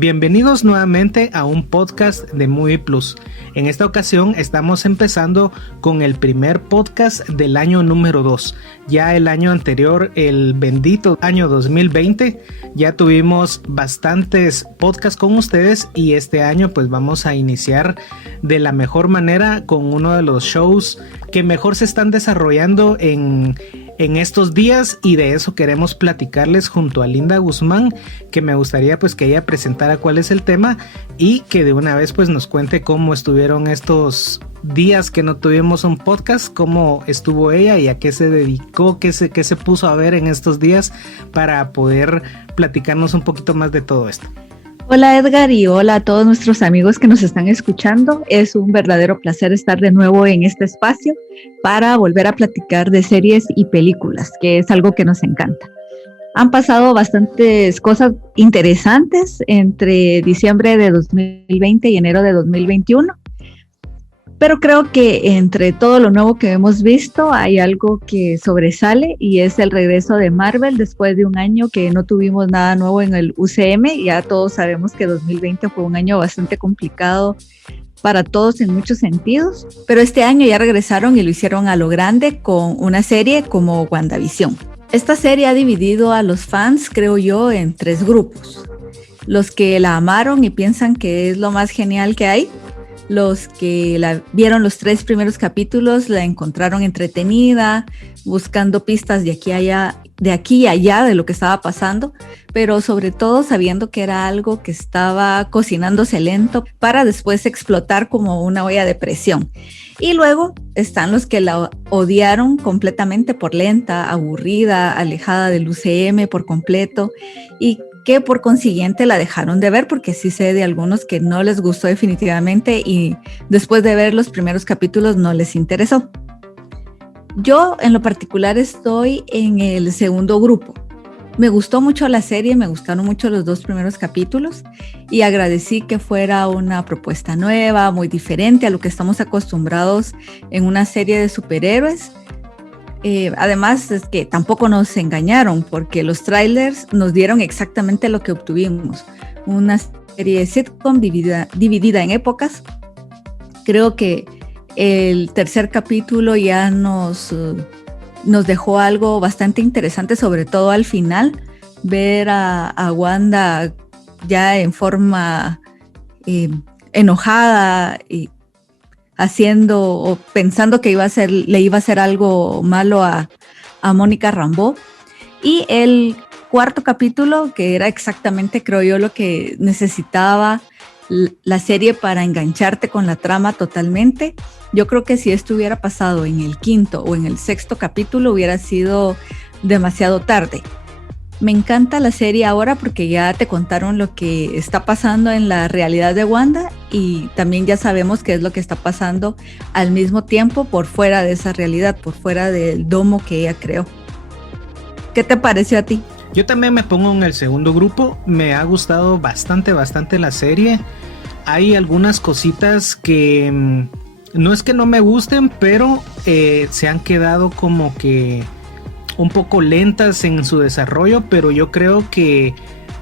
Bienvenidos nuevamente a un podcast de Movie Plus. En esta ocasión estamos empezando con el primer podcast del año número 2. Ya el año anterior, el bendito año 2020, ya tuvimos bastantes podcasts con ustedes y este año pues vamos a iniciar de la mejor manera con uno de los shows que mejor se están desarrollando en estos días, y de eso queremos platicarles junto a Linda Guzmán, que me gustaría pues que ella presentara cuál es el tema y que de una vez pues nos cuente cómo estuvieron estos días que no tuvimos un podcast, cómo estuvo ella y a qué se dedicó, qué se puso a ver en estos días para poder platicarnos un poquito más de todo esto. Hola Edgar y hola a todos nuestros amigos que nos están escuchando. Es un verdadero placer estar de nuevo en este espacio para volver a platicar de series y películas, que es algo que nos encanta. Han pasado bastantes cosas interesantes entre diciembre de 2020 y enero de 2021. Pero creo que entre todo lo nuevo que hemos visto hay algo que sobresale y es el regreso de Marvel después de un año que no tuvimos nada nuevo en el UCM. Ya todos sabemos que 2020 fue un año bastante complicado para todos en muchos sentidos, pero este año ya regresaron y lo hicieron a lo grande con una serie como WandaVision. Esta serie ha dividido a los fans, creo yo, en tres grupos. Los que la amaron y piensan que es lo más genial que hay. Los que vieron los 3 primeros capítulos la encontraron entretenida, buscando pistas de aquí y allá de lo que estaba pasando, pero sobre todo sabiendo que era algo que estaba cocinándose lento para después explotar como una olla de presión. Y luego están los que la odiaron completamente por lenta, aburrida, alejada del UCM por completo y que por consiguiente la dejaron de ver, porque sí sé de algunos que no les gustó definitivamente y después de ver los primeros capítulos no les interesó. Yo en lo particular estoy en el segundo grupo. Me gustó mucho la serie, me gustaron mucho los 2 primeros capítulos y agradecí que fuera una propuesta nueva, muy diferente a lo que estamos acostumbrados en una serie de superhéroes. Además es que tampoco nos engañaron porque los trailers nos dieron exactamente lo que obtuvimos. Una serie sitcom dividida en épocas. Creo que el tercer capítulo ya nos dejó algo bastante interesante, sobre todo al final, ver a Wanda ya en forma enojada y haciendo o pensando que le iba a hacer algo malo a Mónica Rambeau. Y el cuarto capítulo, que era exactamente, creo yo, lo que necesitaba la serie para engancharte con la trama totalmente. Yo creo que si esto hubiera pasado en el quinto o en el sexto capítulo hubiera sido demasiado tarde. Me encanta la serie ahora porque ya te contaron lo que está pasando en la realidad de Wanda y también ya sabemos qué es lo que está pasando al mismo tiempo por fuera de esa realidad, por fuera del domo que ella creó. ¿Qué te pareció a ti? Yo también me pongo en el segundo grupo. Me ha gustado bastante la serie. Hay algunas cositas que no es que no me gusten, pero se han quedado como que un poco lentas en su desarrollo, pero yo creo que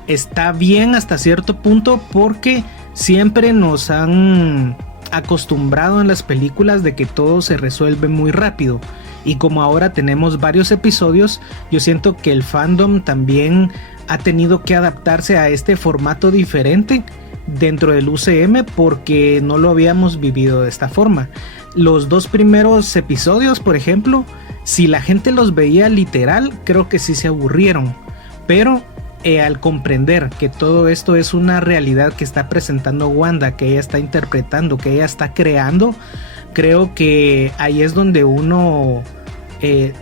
está bien hasta cierto punto porque siempre nos han acostumbrado en las películas de que todo se resuelve muy rápido, y como ahora tenemos varios episodios, yo siento que el fandom también ha tenido que adaptarse a este formato diferente dentro del UCM porque no lo habíamos vivido de esta forma. Los 2 primeros episodios, por ejemplo, si la gente los veía literal, creo que sí se aburrieron, pero al comprender que todo esto es una realidad que está presentando Wanda, que ella está interpretando, que ella está creando, creo que ahí es donde uno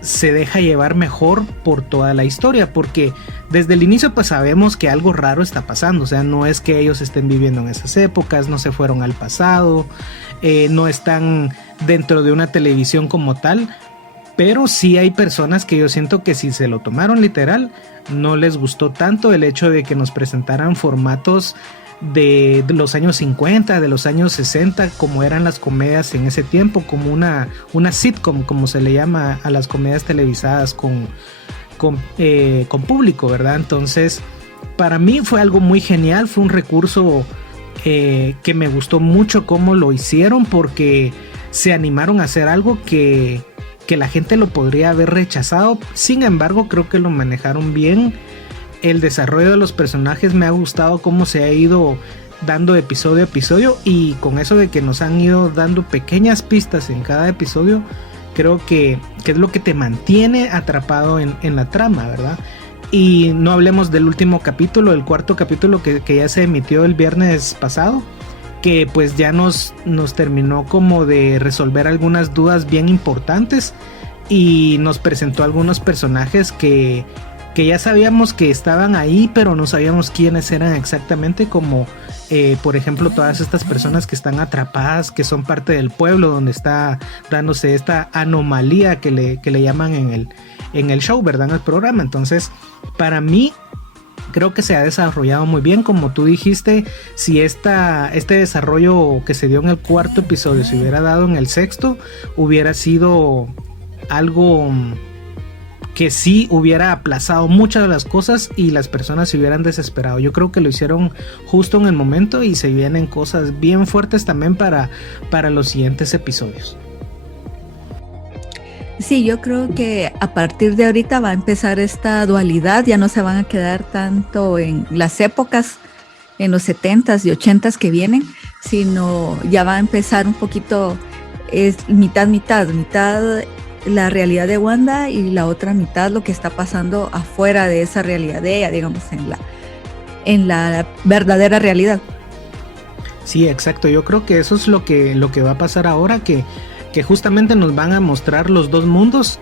se deja llevar mejor por toda la historia, porque desde el inicio pues sabemos que algo raro está pasando. O sea, no es que ellos estén viviendo en esas épocas, no se fueron al pasado, no están dentro de una televisión como tal, pero sí hay personas que yo siento que si se lo tomaron literal no les gustó tanto el hecho de que nos presentaran formatos de los años 50, de los años 60, como eran las comedias en ese tiempo, como una sitcom, como se le llama a las comedias televisadas con público, ¿verdad? Entonces para mí fue algo muy genial, fue un recurso que me gustó mucho cómo lo hicieron, porque se animaron a hacer algo que la gente lo podría haber rechazado. Sin embargo, creo que lo manejaron bien. El desarrollo de los personajes me ha gustado cómo se ha ido dando episodio a episodio, y con eso de que nos han ido dando pequeñas pistas en cada episodio, creo que es lo que te mantiene atrapado en la trama, ¿verdad? Y no hablemos del último capítulo, el cuarto capítulo que ya se emitió el viernes pasado, que pues ya nos terminó como de resolver algunas dudas bien importantes, y nos presentó algunos personajes que ya sabíamos que estaban ahí, pero no sabíamos quiénes eran exactamente, como por ejemplo todas estas personas que están atrapadas, que son parte del pueblo donde está dándose esta anomalía que le llaman en el show, ¿verdad? En el programa. Entonces, para mí, creo que se ha desarrollado muy bien. Como tú dijiste, si este desarrollo que se dio en el cuarto episodio se hubiera dado en el sexto, hubiera sido algo que sí hubiera aplazado muchas de las cosas y las personas se hubieran desesperado. Yo creo que lo hicieron justo en el momento, y se vienen cosas bien fuertes también para los siguientes episodios. Sí, yo creo que a partir de ahorita va a empezar esta dualidad, ya no se van a quedar tanto en las épocas, en los 70s y 80s que vienen, sino ya va a empezar un poquito, es mitad la realidad de Wanda, y la otra mitad lo que está pasando afuera de esa realidad de ella, digamos, en la verdadera realidad. Sí, exacto. Yo creo que eso es lo que va a pasar ahora, que justamente nos van a mostrar los dos mundos.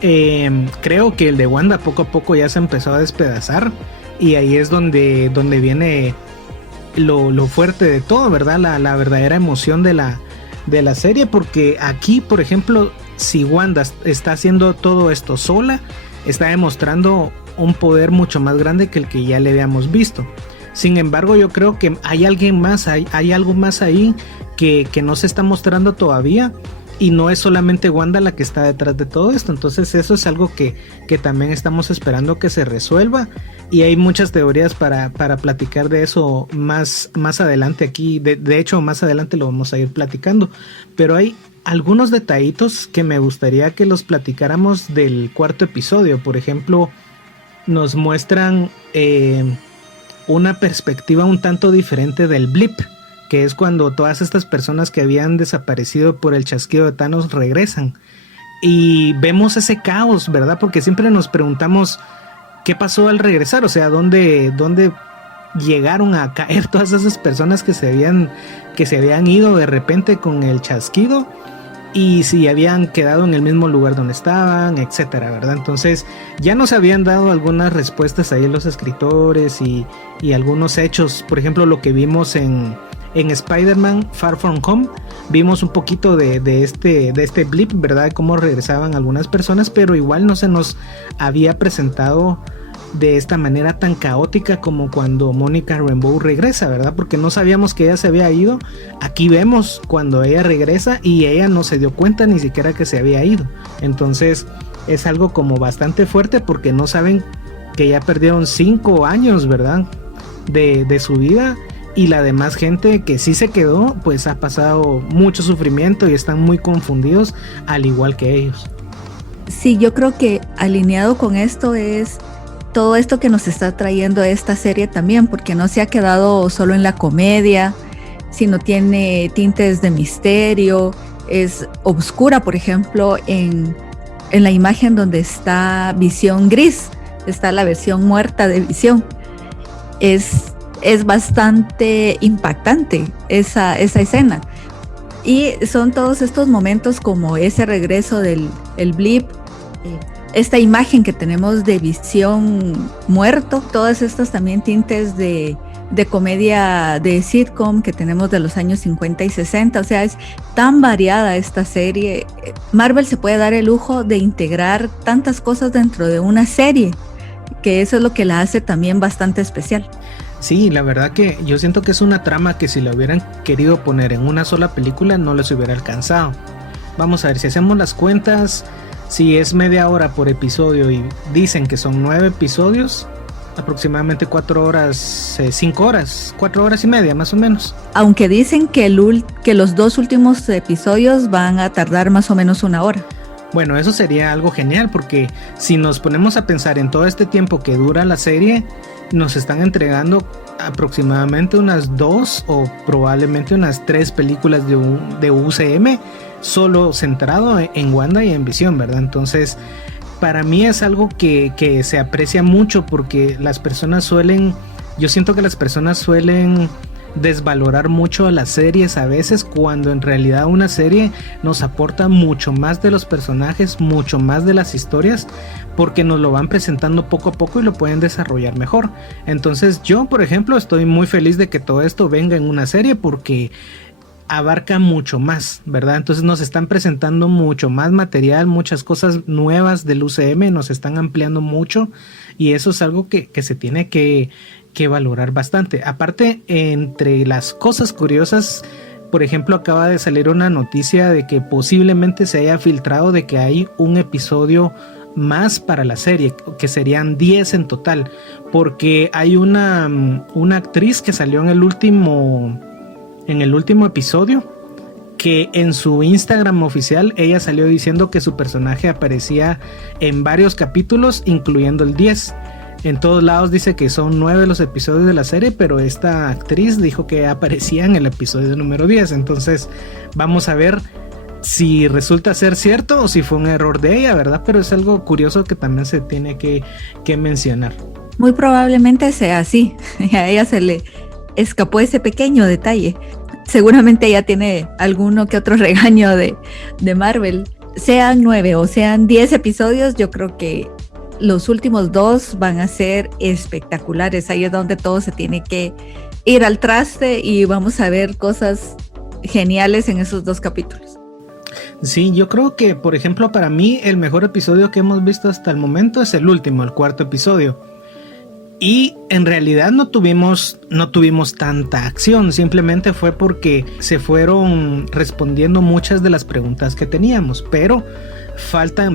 Creo que el de Wanda poco a poco ya se empezó a despedazar, y ahí es donde viene lo fuerte de todo, ¿verdad? La verdadera emoción de la serie, porque aquí, por ejemplo, si Wanda está haciendo todo esto sola, está demostrando un poder mucho más grande que el que ya le habíamos visto. Sin embargo, yo creo que hay alguien más, hay algo más ahí que no se está mostrando todavía, y no es solamente Wanda la que está detrás de todo esto. Entonces eso es algo que también estamos esperando que se resuelva, y hay muchas teorías para platicar de eso más adelante aquí. De hecho, más adelante lo vamos a ir platicando, pero hay algunos detallitos que me gustaría que los platicáramos del cuarto episodio. Por ejemplo, nos muestran una perspectiva un tanto diferente del blip, que es cuando todas estas personas que habían desaparecido por el chasquido de Thanos regresan, y vemos ese caos, ¿verdad? Porque siempre nos preguntamos qué pasó al regresar, o sea, dónde llegaron a caer todas esas personas que se habían ido de repente con el chasquido, y si habían quedado en el mismo lugar donde estaban, etcétera, ¿verdad? Entonces ya nos habían dado algunas respuestas ahí los escritores, y algunos hechos. Por ejemplo, lo que vimos en Spider-Man Far From Home, vimos un poquito de este blip, ¿verdad? De cómo regresaban algunas personas, pero igual no se nos había presentado de esta manera tan caótica como cuando Mónica Rambeau regresa, ¿verdad? Porque no sabíamos que ella se había ido. Aquí vemos cuando ella regresa y ella no se dio cuenta ni siquiera que se había ido. Entonces es algo como bastante fuerte, porque no saben que ya perdieron 5 años, ¿verdad? De su vida, y la demás gente que sí se quedó pues ha pasado mucho sufrimiento y están muy confundidos, al igual que ellos. Sí, yo creo que alineado con esto es todo esto que nos está trayendo esta serie también, porque no se ha quedado solo en la comedia, sino tiene tintes de misterio, es oscura. Por ejemplo, en la imagen donde está Visión gris, está la versión muerta de Visión. Es bastante impactante esa escena, y son todos estos momentos como ese regreso del blip, esta imagen que tenemos de Visión muerto, todas estas también tintes de comedia de sitcom que tenemos de los años 50 y 60, o sea, es tan variada esta serie. Marvel se puede dar el lujo de integrar tantas cosas dentro de una serie, que eso es lo que la hace también bastante especial. Sí, la verdad que yo siento que es una trama que si la hubieran querido poner en una sola película no les hubiera alcanzado. Vamos a ver, si hacemos las cuentas, si es media hora por episodio y dicen que son 9 episodios, aproximadamente 4 horas, 5 horas, 4 horas y media más o menos. Aunque dicen que, que los 2 últimos episodios van a tardar más o menos 1 hora. Bueno, eso sería algo genial porque si nos ponemos a pensar en todo este tiempo que dura la serie, nos están entregando aproximadamente unas 2 o probablemente unas 3 películas de UCM solo centrado en Wanda y en Visión, ¿verdad? Entonces, para mí es algo que se aprecia mucho porque yo siento que las personas suelen desvalorar mucho a las series a veces, cuando en realidad una serie nos aporta mucho más de los personajes, mucho más de las historias, porque nos lo van presentando poco a poco y lo pueden desarrollar mejor. Entonces yo, por ejemplo, estoy muy feliz de que todo esto venga en una serie porque abarca mucho más, ¿verdad? Entonces nos están presentando mucho más material, muchas cosas nuevas del UCM, nos están ampliando mucho y eso es algo que se tiene que valorar bastante. Aparte, entre las cosas curiosas, por ejemplo, acaba de salir una noticia de que posiblemente se haya filtrado de que hay un episodio más para la serie, que serían 10 en total, porque hay una actriz que salió en el último episodio, que en su Instagram oficial ella salió diciendo que su personaje aparecía en varios capítulos, incluyendo el 10. En todos lados dice que son 9 los episodios de la serie, pero esta actriz dijo que aparecía en el episodio número 10. Entonces vamos a ver si resulta ser cierto o si fue un error de ella, ¿verdad? Pero es algo curioso que también se tiene que mencionar. Muy probablemente sea así. A ella se le escapó ese pequeño detalle. Seguramente ella tiene alguno que otro regaño de Marvel. Sean 9 o sean 10 episodios, yo creo que los últimos 2 van a ser espectaculares. Ahí es donde todo se tiene que ir al traste y vamos a ver cosas geniales en esos 2 capítulos. Sí, yo creo que, por ejemplo, para mí el mejor episodio que hemos visto hasta el momento es el último, el 4º episodio. Y en realidad no tuvimos tanta acción, simplemente fue porque se fueron respondiendo muchas de las preguntas que teníamos, pero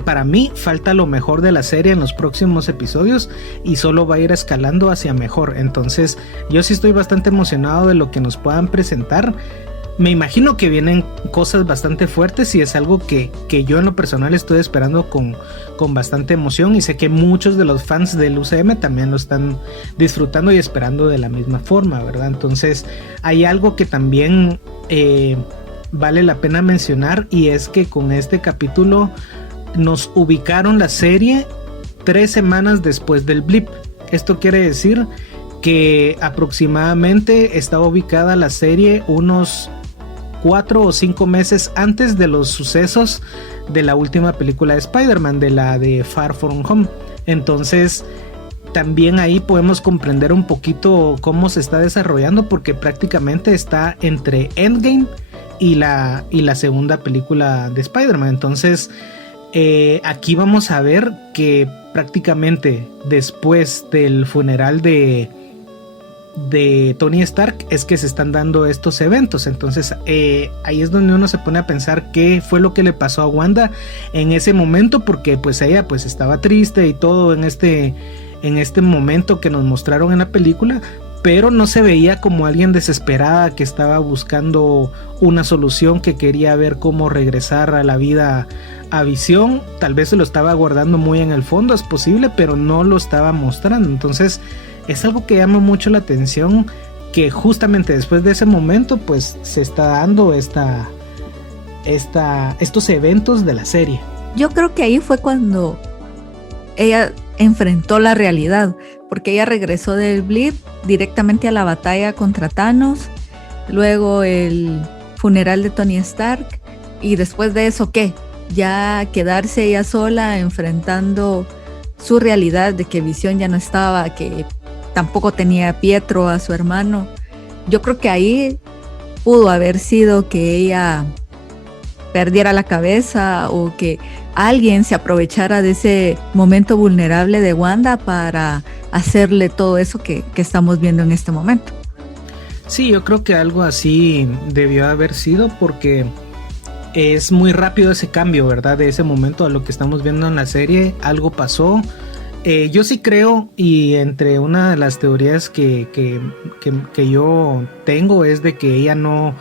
para mí falta lo mejor de la serie en los próximos episodios y solo va a ir escalando hacia mejor. Entonces yo sí estoy bastante emocionado de lo que nos puedan presentar. Me imagino que vienen cosas bastante fuertes y es algo que yo en lo personal estoy esperando con bastante emoción, y sé que muchos de los fans del UCM también lo están disfrutando y esperando de la misma forma, ¿verdad? Entonces hay algo que también vale la pena mencionar, y es que con este capítulo nos ubicaron la serie 3 semanas después del blip. Esto quiere decir que aproximadamente estaba ubicada la serie unos 4 o 5 meses antes de los sucesos de la última película de Spider-Man, de la de Far From Home. Entonces también ahí podemos comprender un poquito cómo se está desarrollando, porque prácticamente está entre Endgame y la segunda película de Spider-Man. Entonces aquí vamos a ver que prácticamente después del funeral de Tony Stark es que se están dando estos eventos. Entonces ahí es donde uno se pone a pensar qué fue lo que le pasó a Wanda en ese momento, porque pues ella pues estaba triste y todo en este momento que nos mostraron en la película, pero no se veía como alguien desesperada que estaba buscando una solución, que quería ver cómo regresar a la vida a Visión. Tal vez se lo estaba guardando muy en el fondo, es posible, pero no lo estaba mostrando. Entonces es algo que llama mucho la atención, que justamente después de ese momento pues se está dando estos eventos de la serie. Yo creo que ahí fue cuando ella enfrentó la realidad, porque ella regresó del blip directamente a la batalla contra Thanos, luego el funeral de Tony Stark, y después de eso, ¿qué? Ya quedarse ella sola enfrentando su realidad de que Visión ya no estaba, que tampoco tenía a Pietro, a su hermano. Yo creo que ahí pudo haber sido que ella perdiera la cabeza o que alguien se aprovechara de ese momento vulnerable de Wanda para hacerle todo eso que estamos viendo en este momento. Sí, yo creo que algo así debió haber sido, porque es muy rápido ese cambio, ¿verdad? De ese momento a lo que estamos viendo en la serie, algo pasó. Yo sí creo, y entre una de las teorías que yo tengo es de que ella no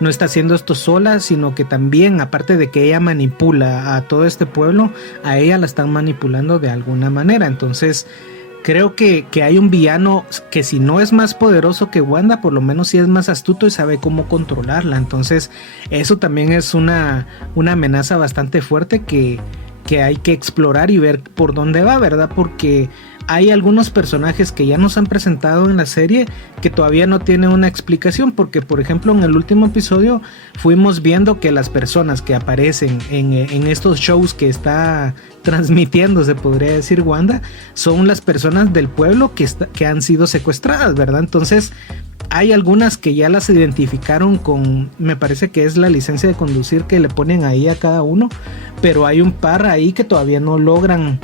está haciendo esto sola, sino que también, aparte de que ella manipula a todo este pueblo, a ella la están manipulando de alguna manera. Entonces creo que hay un villano que, si no es más poderoso que Wanda, por lo menos sí es más astuto y sabe cómo controlarla. Entonces eso también es una amenaza bastante fuerte que hay que explorar y ver por dónde va, ¿verdad? Porque hay algunos personajes que ya nos han presentado en la serie que todavía no tienen una explicación, porque por ejemplo en el último episodio fuimos viendo que las personas que aparecen en estos shows que está transmitiendo, se podría decir, Wanda, son las personas del pueblo que han sido secuestradas, ¿verdad? Entonces hay algunas que ya las identificaron con, me parece que es la licencia de conducir que le ponen ahí a cada uno, pero hay un par ahí que todavía no logran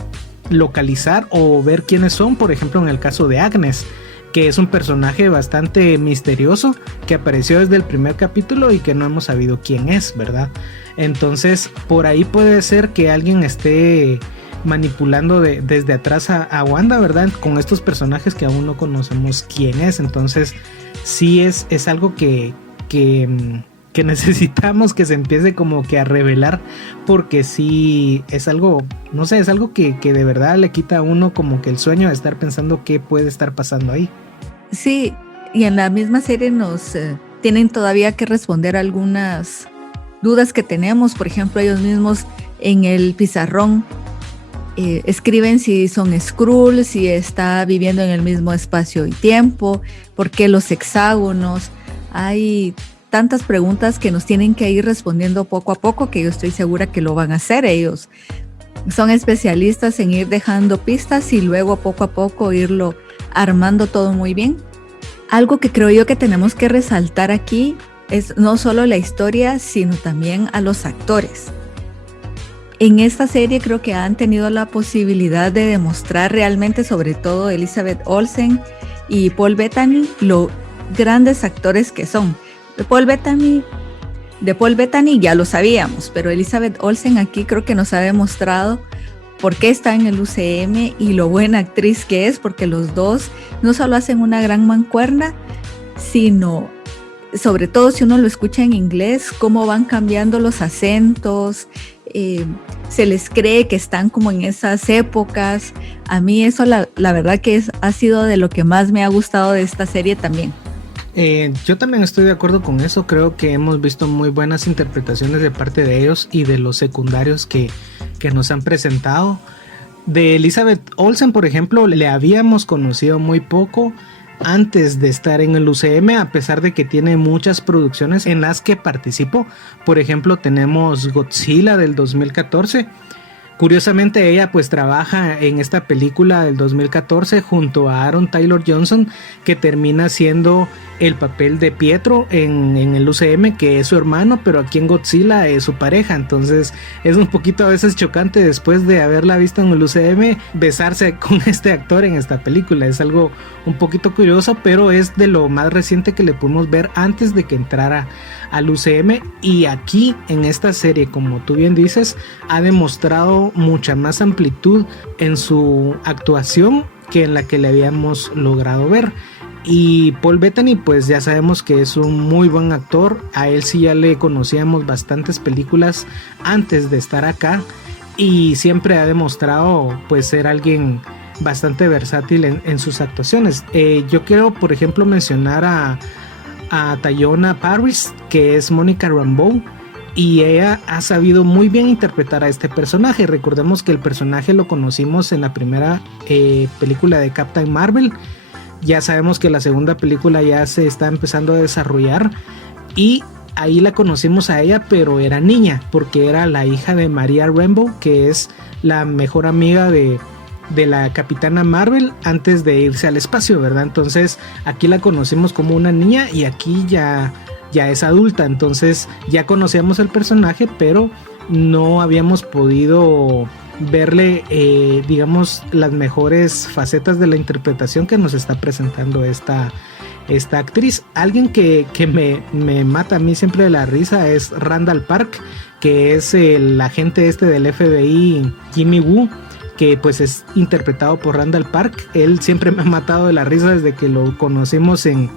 localizar o ver quiénes son. Por ejemplo, en el caso de Agnes, que es un personaje bastante misterioso que apareció desde el primer capítulo y que no hemos sabido quién es, ¿verdad? Entonces por ahí puede ser que alguien esté manipulando desde atrás a Wanda, ¿verdad? Con estos personajes que aún no conocemos quién es. Entonces sí es algo que necesitamos que se empiece como que a revelar, porque sí es algo, no sé, es algo que de verdad le quita a uno como que el sueño de estar pensando qué puede estar pasando ahí. Sí, y en la misma serie nos tienen todavía que responder algunas dudas que tenemos. Por ejemplo, ellos mismos en el pizarrón escriben si son Skrull, si está viviendo en el mismo espacio y tiempo, por qué los hexágonos. Hay tantas preguntas que nos tienen que ir respondiendo poco a poco, que yo estoy segura que lo van a hacer. Ellos son especialistas en ir dejando pistas y luego poco a poco irlo armando todo muy bien. Algo que creo yo que tenemos que resaltar aquí es no solo la historia, sino también a los actores. En esta serie creo que han tenido la posibilidad de demostrar realmente, sobre todo Elizabeth Olsen y Paul Bettany, lo grandes actores que son. De Paul Bettany ya lo sabíamos, pero Elizabeth Olsen aquí creo que nos ha demostrado por qué está en el UCM y lo buena actriz que es, porque los dos no solo hacen una gran mancuerna, sino, sobre todo si uno lo escucha en inglés, cómo van cambiando los acentos, se les cree que están como en esas épocas. A mí eso la verdad que ha sido de lo que más me ha gustado de esta serie también. Yo también estoy de acuerdo con eso. Creo que hemos visto muy buenas interpretaciones de parte de ellos y de los secundarios que nos han presentado. De Elizabeth Olsen, por ejemplo, le habíamos conocido muy poco antes de estar en el UCM, a pesar de que tiene muchas producciones en las que participó. Por ejemplo, tenemos Godzilla del 2014. Curiosamente ella pues trabaja en esta película del 2014 junto a Aaron Taylor Johnson, que termina siendo el papel de Pietro en el UCM, que es su hermano, pero aquí en Godzilla es su pareja. Entonces es un poquito a veces chocante, después de haberla visto en el UCM, besarse con este actor en esta película. Es algo un poquito curioso, pero es de lo más reciente que le pudimos ver antes de que entrara al UCM. Y aquí en esta serie, como tú bien dices, ha demostrado mucha más amplitud en su actuación que en la que le habíamos logrado ver. Y Paul Bettany, pues ya sabemos que es un muy buen actor. A él sí ya le conocíamos bastantes películas antes de estar acá, y siempre ha demostrado pues ser alguien bastante versátil en sus actuaciones. Yo quiero, por ejemplo, mencionar a Teyonah Parris, que es Monica Rambeau, y ella ha sabido muy bien interpretar a este personaje. Recordemos que el personaje lo conocimos en la primera película de Captain Marvel. Ya sabemos que la segunda película ya se está empezando a desarrollar, y ahí la conocimos a ella, pero era niña, porque era la hija de Maria Rambeau, que es la mejor amiga de la Capitana Marvel antes de irse al espacio, ¿verdad? Entonces aquí la conocimos como una niña y aquí ya es adulta. Entonces ya conocíamos el personaje, pero no habíamos podido verle digamos las mejores facetas de la interpretación que nos está presentando esta actriz. Alguien que me mata a mí siempre de la risa es Randall Park, que es el agente del FBI, Jimmy Woo, que pues es interpretado por Randall Park. Él siempre me ha matado de la risa desde que lo conocimos en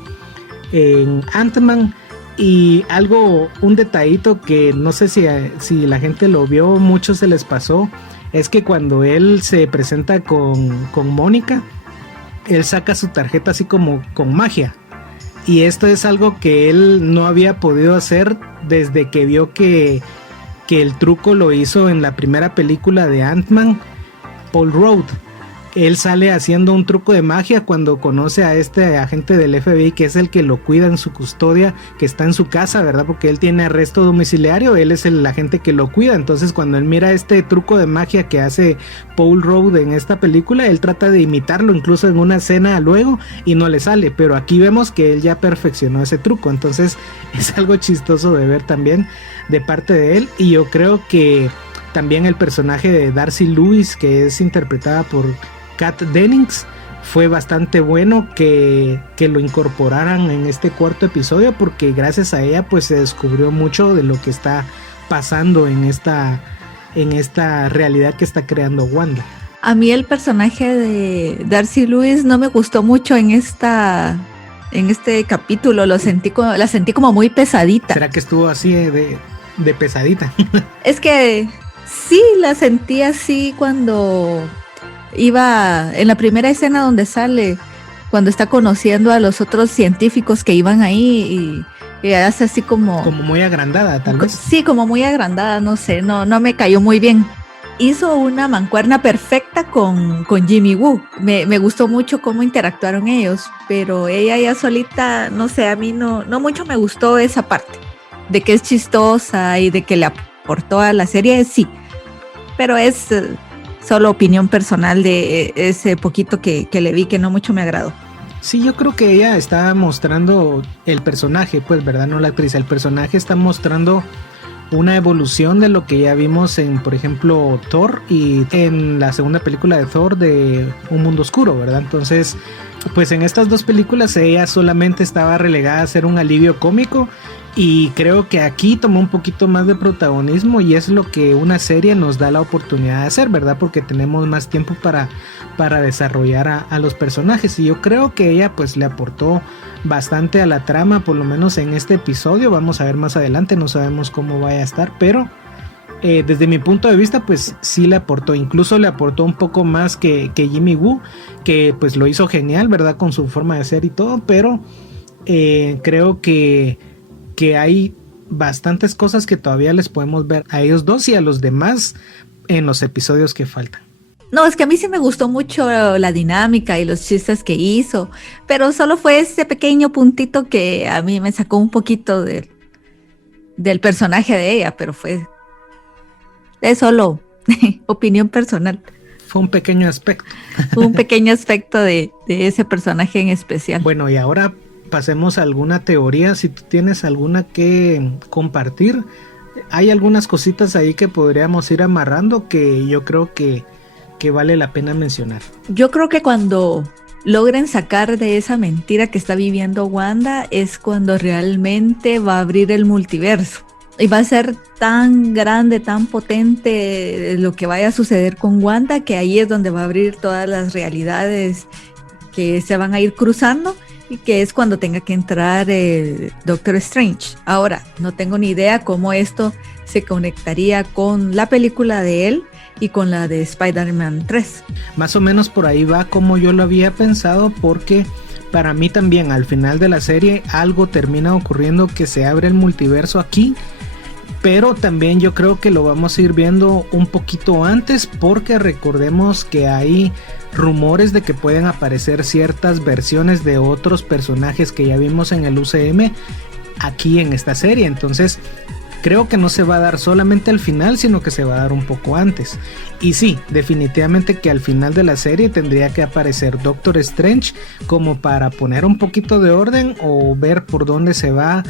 Ant-Man. Y un detallito que no sé si la gente lo vio, mucho se les pasó, es que cuando él se presenta con Mónica, él saca su tarjeta así como con magia. Y esto es algo que él no había podido hacer desde que vio que el truco lo hizo en la primera película de Ant-Man, Paul Rudd. Él sale haciendo un truco de magia cuando conoce a este agente del FBI, que es el que lo cuida en su custodia, que está en su casa, ¿verdad? Porque él tiene arresto domiciliario, él es el agente que lo cuida. Entonces cuando él mira este truco de magia que hace Paul Rudd en esta película, él trata de imitarlo incluso en una escena luego y no le sale, pero aquí vemos que él ya perfeccionó ese truco. Entonces es algo chistoso de ver también de parte de él. Y yo creo que también el personaje de Darcy Lewis, que es interpretada por Kat Dennings, fue bastante bueno que lo incorporaran en este cuarto episodio, porque gracias a ella pues se descubrió mucho de lo que está pasando en esta realidad que está creando Wanda. A mí el personaje de Darcy Lewis no me gustó mucho en este capítulo, la sentí como muy pesadita. ¿Será que estuvo así de pesadita? Es que sí, la sentí así cuando iba en la primera escena donde sale, cuando está conociendo a los otros científicos que iban ahí y hace así como muy agrandada, tal vez. Sí, como muy agrandada, no sé, no me cayó muy bien. Hizo una mancuerna perfecta con Jimmy Woo. Me gustó mucho cómo interactuaron ellos, pero ella ya solita, no sé, a mí no mucho me gustó esa parte, de que es chistosa y de que le aportó a la serie, sí, pero es solo opinión personal de ese poquito que le vi, que no mucho me agradó. Sí, yo creo que ella está mostrando el personaje, pues, ¿verdad? No la actriz. El personaje está mostrando una evolución de lo que ya vimos en, por ejemplo, Thor y en la segunda película de Thor de Un Mundo Oscuro, ¿verdad? Entonces, pues en estas dos películas ella solamente estaba relegada a ser un alivio cómico, y creo que aquí tomó un poquito más de protagonismo, y es lo que una serie nos da la oportunidad de hacer, ¿verdad? Porque tenemos más tiempo para desarrollar a los personajes, y yo creo que ella pues le aportó bastante a la trama, por lo menos en este episodio. Vamos a ver más adelante, no sabemos cómo vaya a estar, pero desde mi punto de vista pues sí le aportó, incluso le aportó un poco más que Jimmy Woo, que pues lo hizo genial, ¿verdad? Con su forma de ser y todo, pero creo que hay bastantes cosas que todavía les podemos ver a ellos dos y a los demás en los episodios que faltan. No, es que a mí sí me gustó mucho la dinámica y los chistes que hizo, pero solo fue ese pequeño puntito que a mí me sacó un poquito del personaje de ella, pero es solo opinión personal. Fue un pequeño aspecto. Fue un pequeño aspecto de ese personaje en especial. Bueno, y ahora pasemos a alguna teoría, si tú tienes alguna que compartir. Hay algunas cositas ahí que podríamos ir amarrando que yo creo que vale la pena mencionar. Yo creo que cuando logren sacar de esa mentira que está viviendo Wanda es cuando realmente va a abrir el multiverso. Y va a ser tan grande, tan potente lo que vaya a suceder con Wanda, que ahí es donde va a abrir todas las realidades que se van a ir cruzando, y que es cuando tenga que entrar Doctor Strange. Ahora, no tengo ni idea cómo esto se conectaría con la película de él y con la de Spider-Man 3. Más o menos por ahí va como yo lo había pensado, porque para mí también al final de la serie algo termina ocurriendo que se abre el multiverso aquí, pero también yo creo que lo vamos a ir viendo un poquito antes, porque recordemos que hay rumores de que pueden aparecer ciertas versiones de otros personajes que ya vimos en el UCM aquí en esta serie. Entonces creo que no se va a dar solamente al final, sino que se va a dar un poco antes. Y sí, definitivamente que al final de la serie tendría que aparecer Doctor Strange como para poner un poquito de orden o ver por dónde se va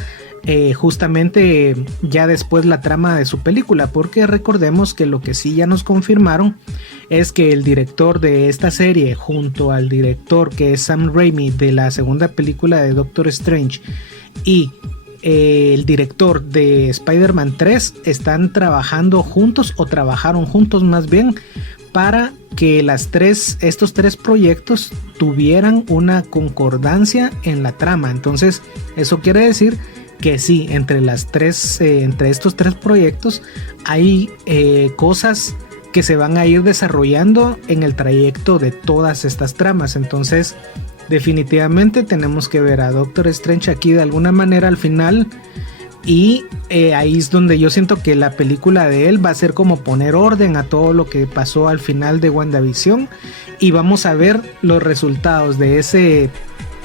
justamente ya después la trama de su película, porque recordemos que lo que sí ya nos confirmaron es que el director de esta serie, junto al director que es Sam Raimi de la segunda película de Doctor Strange y el director de Spider-Man 3, están trabajando juntos, o trabajaron juntos más bien, para que estos tres proyectos tuvieran una concordancia en la trama. Entonces, eso quiere decir que sí, entre estos tres proyectos hay cosas que se van a ir desarrollando en el trayecto de todas estas tramas. Entonces, definitivamente tenemos que ver a Doctor Strange aquí de alguna manera al final. Y ahí es donde yo siento que la película de él va a ser como poner orden a todo lo que pasó al final de WandaVision, y vamos a ver los resultados de ese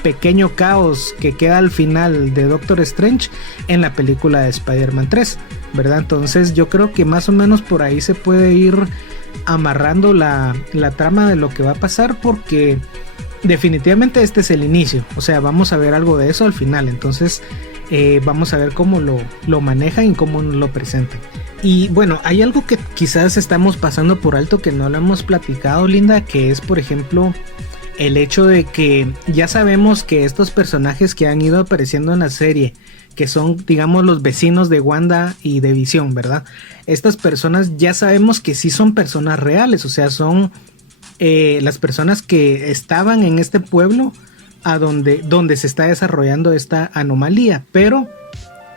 pequeño caos que queda al final de Doctor Strange en la película de Spider-Man 3, ¿verdad? Entonces yo creo que más o menos por ahí se puede ir amarrando la trama de lo que va a pasar, porque definitivamente este es el inicio, o sea, vamos a ver algo de eso al final. Entonces vamos a ver cómo lo manejan y cómo lo presentan. Y bueno, hay algo que quizás estamos pasando por alto que no lo hemos platicado, Linda, que es, por ejemplo, el hecho de que ya sabemos que estos personajes que han ido apareciendo en la serie, que son, digamos, los vecinos de Wanda y de Visión, ¿verdad? Estas personas ya sabemos que sí son personas reales, o sea, son las personas que estaban en este pueblo donde se está desarrollando esta anomalía. Pero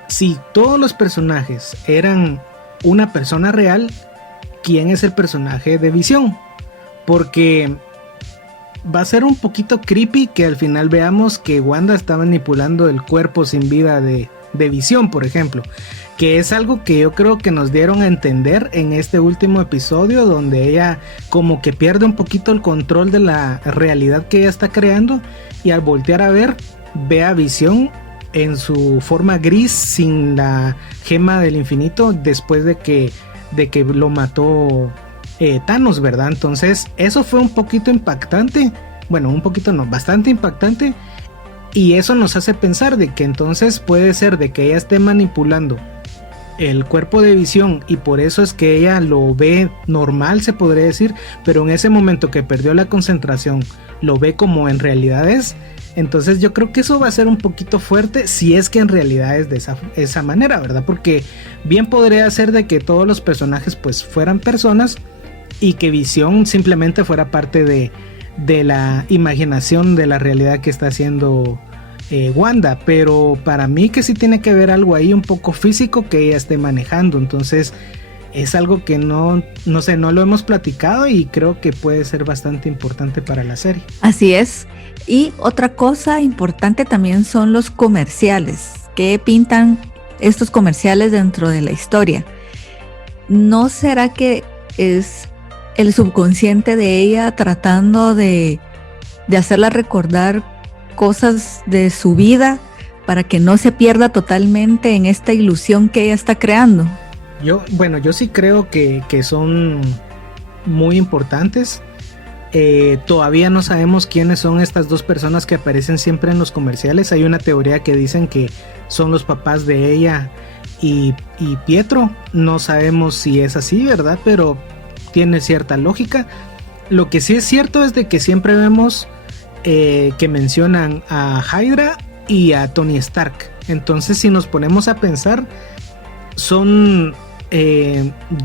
si todos los personajes eran una persona real, ¿quién es el personaje de Visión? Porque va a ser un poquito creepy que al final veamos que Wanda está manipulando el cuerpo sin vida de Visión, por ejemplo, que es algo que yo creo que nos dieron a entender en este último episodio, donde ella como que pierde un poquito el control de la realidad que ella está creando, y al voltear a ver, ve a Visión en su forma gris sin la gema del infinito después de que lo mató Thanos, ¿verdad? Entonces eso fue un poquito impactante, bueno, un poquito no, bastante impactante, y eso nos hace pensar de que entonces puede ser de que ella esté manipulando el cuerpo de Visión y por eso es que ella lo ve normal, se podría decir, pero en ese momento que perdió la concentración lo ve como en realidad es. Entonces yo creo que eso va a ser un poquito fuerte si es que en realidad es de esa manera, ¿verdad? Porque bien podría ser de que todos los personajes pues fueran personas y que Visión simplemente fuera parte de la imaginación de la realidad que está haciendo Wanda, pero para mí que sí tiene que haber algo ahí un poco físico que ella esté manejando. Entonces es algo que no sé, no lo hemos platicado y creo que puede ser bastante importante para la serie. Así es. Y otra cosa importante también son los comerciales. ¿Qué pintan estos comerciales dentro de la historia? ¿No será que es el subconsciente de ella tratando de hacerla recordar cosas de su vida para que no se pierda totalmente en esta ilusión que ella está creando? Yo sí creo que son muy importantes. Todavía no sabemos quiénes son estas dos personas que aparecen siempre en los comerciales. Hay una teoría que dicen que son los papás de ella y Pietro. No sabemos si es así, ¿verdad? Pero tiene cierta lógica. Lo que sí es cierto es de que siempre vemos que mencionan a Hydra y a Tony Stark. Entonces si nos ponemos a pensar, son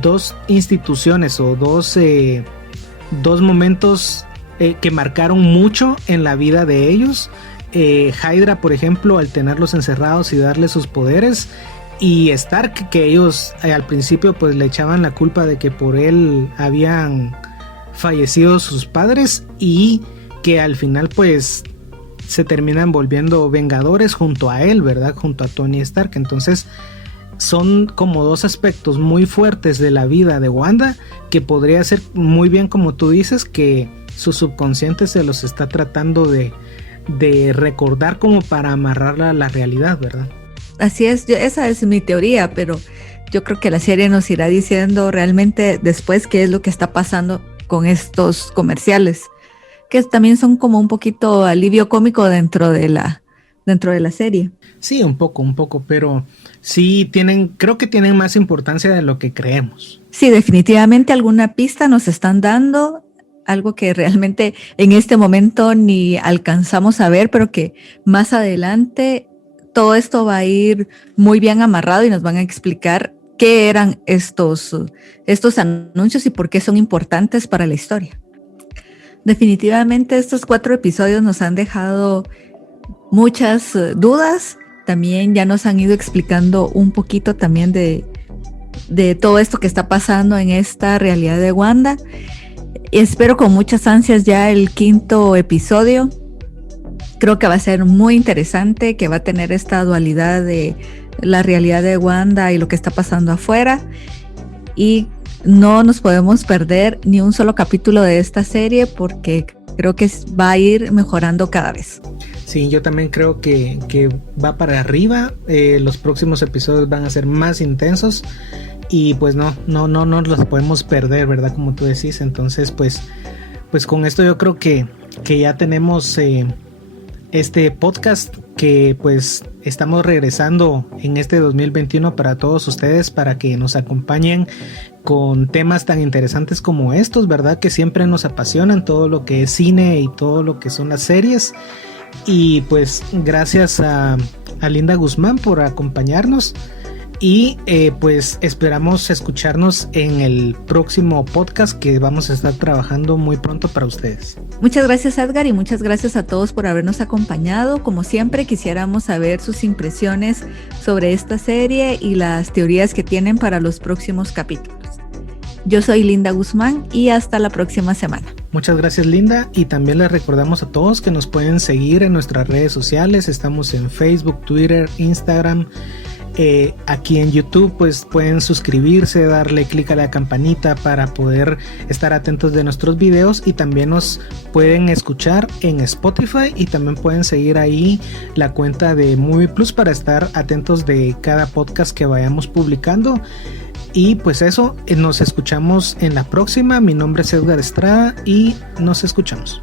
dos instituciones o dos momentos que marcaron mucho en la vida de ellos. Hydra, por ejemplo, al tenerlos encerrados y darles sus poderes, y Stark, que ellos al principio pues le echaban la culpa de que por él habían fallecido sus padres, y que al final pues se terminan volviendo vengadores junto a él, ¿verdad? Junto a Tony Stark. Entonces son como dos aspectos muy fuertes de la vida de Wanda, que podría ser muy bien, como tú dices, que su subconsciente se los está tratando de recordar como para amarrarla a la realidad, ¿verdad? Así es, esa es mi teoría, pero yo creo que la serie nos irá diciendo realmente después qué es lo que está pasando con estos comerciales, que también son como un poquito alivio cómico dentro de la serie. Sí, un poco, pero sí creo que tienen más importancia de lo que creemos. Sí, definitivamente alguna pista nos están dando, algo que realmente en este momento ni alcanzamos a ver, pero que más adelante todo esto va a ir muy bien amarrado y nos van a explicar qué eran estos anuncios y por qué son importantes para la historia. Definitivamente estos 4 episodios nos han dejado muchas dudas. También ya nos han ido explicando un poquito también de todo esto que está pasando en esta realidad de Wanda. Espero con muchas ansias ya el 5º episodio. Creo que va a ser muy interesante, que va a tener esta dualidad de la realidad de Wanda y lo que está pasando afuera. Y no nos podemos perder ni un solo capítulo de esta serie porque creo que va a ir mejorando cada vez. Sí, yo también creo que va para arriba. Los próximos episodios van a ser más intensos y pues no los podemos perder, ¿verdad? Como tú decís. Entonces pues con esto yo creo que ya tenemos este podcast que pues estamos regresando en este 2021 para todos ustedes, para que nos acompañen con temas tan interesantes como estos, ¿verdad? Que siempre nos apasionan, todo lo que es cine y todo lo que son las series. Y pues gracias a Linda Guzmán por acompañarnos y pues esperamos escucharnos en el próximo podcast que vamos a estar trabajando muy pronto para ustedes. Muchas gracias, Edgar, y muchas gracias a todos por habernos acompañado. Como siempre, quisiéramos saber sus impresiones sobre esta serie y las teorías que tienen para los próximos capítulos. Yo soy Linda Guzmán y hasta la próxima semana. Muchas gracias, Linda, y también les recordamos a todos que nos pueden seguir en nuestras redes sociales. Estamos en Facebook, Twitter, Instagram. Aquí en YouTube pues pueden suscribirse, darle clic a la campanita para poder estar atentos de nuestros videos, y también nos pueden escuchar en Spotify y también pueden seguir ahí la cuenta de Movie Plus para estar atentos de cada podcast que vayamos publicando. Y pues eso, nos escuchamos en la próxima. Mi nombre es Edgar Estrada y nos escuchamos.